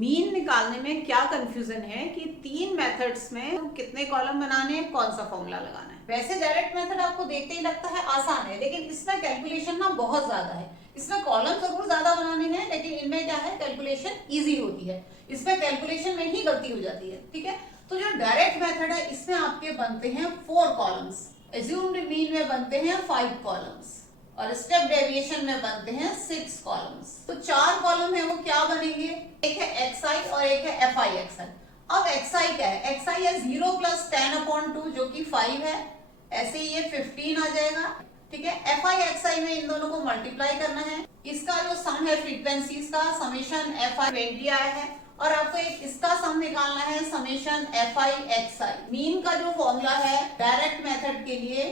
Mean निकालने में क्या कंफ्यूजन है कि 3 मेथड्स में कितने कॉलम बनाने हैं, कौन सा फॉर्मूला लगाना है। वैसे डायरेक्ट मेथड आपको देखते ही लगता है आसान है, लेकिन इसमें कैलकुलेशन ना बहुत ज्यादा है। इसमें कॉलम जरूर ज्यादा बनाने हैं, लेकिन इनमें क्या है, कैलकुलेशन इजी होती है। इसमें कैलकुलेशन में ही गलती हो जाती है। ठीक है, तो जो डायरेक्ट मेथड है इसमें आपके बनते हैं 4 कॉलम्स, एज्यूम्ड मीन में बनते हैं 5 कॉलम्स और स्टेप डेविएशन में बनते हैं 6 कॉलम्स। तो 4 कॉलम है वो क्या बनेंगे, एक है एक्सआई और एक है एफ आई एक्सआई। अब एक्सआई क्या है, एक्सआई है 0 प्लस 10/2 जो कि 5 है, ऐसे ही ये 15 आ जाएगा। ठीक है, एफ आई एक्सआई में इन दोनों को मल्टीप्लाई करना है। इसका जो सम है फ्रीक्वेंसीज का, समेशन एफ आई 20 आया है, और आपको एक इसका सम निकालना है, समेशन एफ आई एक्सआई। मीन का जो फॉर्मूला है डायरेक्ट मेथड के लिए,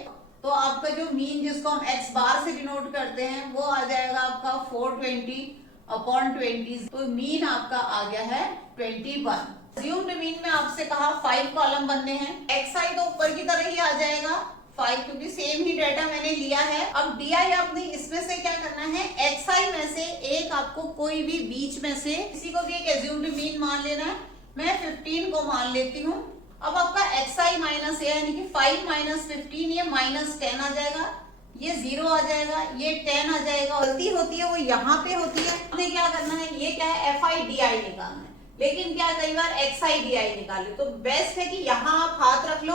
तो आपका जो मीन जिसको हम एक्स बार से डिनोट करते हैं वो आ जाएगा आपका 420/20। तो मीन आपका आ गया है 21। अज्यूम्ड मीन में आपसे कहा 5 कॉलम बनने हैं। एक्सआई तो ऊपर की तरह ही आ जाएगा 5, क्योंकि सेम ही डेटा मैंने लिया है। अब डीआई आपने इसमें से क्या करना है, एक्सआई में से एक आपको कोई भी बीच में से किसी को भी एक एज्यूम्ड मीन मान लेना है। मैं 15 को मान लेती हूँ। अब आपका एक्सआई माइनस है, यानी कि 5 माइनस 15, ये -10 आ जाएगा, ये 0 आ जाएगा, ये 10 आ जाएगा। गलती होती है वो यहाँ पे होती है। हमें क्या करना है, ये क्या है, एफ आई डी आई निकालना है, लेकिन क्या कई बार एक्स आई डी आई निकाले। तो बेस्ट है कि यहाँ आप हाथ रख लो,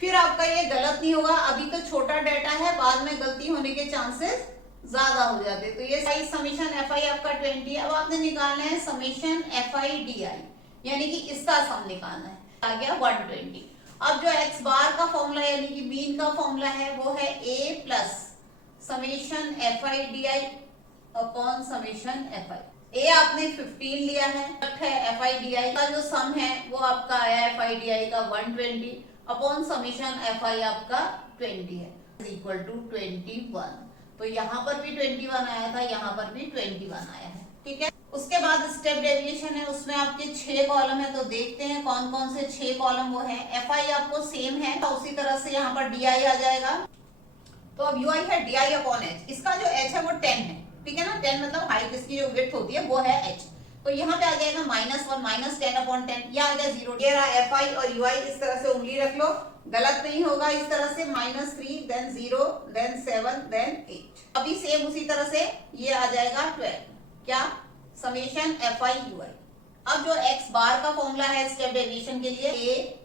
फिर आपका ये गलत नहीं होगा। अभी तो छोटा डेटा है, बाद में गलती होने के चांसेस ज्यादा हो जाते। तो ये समीशन एफ आई आपका 20। अब आपने निकालना है समीशन एफ आई डी आई, यानी कि इसका सम निकालना है, आ गया 120। अब जो एक्स बार का फॉर्मूला यानी कि मीन का फॉर्मूला है वो है a plus summation F I D I upon summation F I. A आपने 15 लिया है एफ आई डी आई का जो सम है वो आपका आया एफ आई डी आई का 120 अपॉन समेशन एफ आई आपका 20 है, इक्वल टू 21। तो यहाँ पर भी 21 आया था, यहाँ पर भी 21 आया है। ठीक है, उसके बाद स्टेप डेविएशन है, उसमें आपके 6 कॉलम है। तो देखते हैं कौन कौन से 6 कॉलम वो है। एफ आई आपको सेम है, तो उसी तरह से यहाँ पर डी आई आ जाएगा। तो अब यू आई है डी आई अपॉन एच, इसका जो एच है वो 10 है। ठीक है ना, 10 मतलब हाइट, इसकी जो विड्थ होती है वो है एच। तो यहाँ पे आ जाएगा -1 माइनस 10/10, यह आ गया 0। ये रहा एफ आई और यू आई, इस तरह से उंगली रख लो, गलत नहीं होगा। इस तरह से -3 देन 0 देन 7 देन 8। अभी सेम उसी तरह से ये आ जाएगा 12, क्या, समेशन एफ आई यू आई। अब जो एक्स बार का फॉर्मूला है स्टेप डेविएशन के लिए, A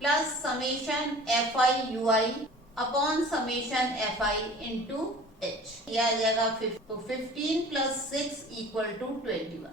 plus summation F I U I upon summation F I into H, यह आ जाएगा 15 प्लस 6 इक्वल टू 21।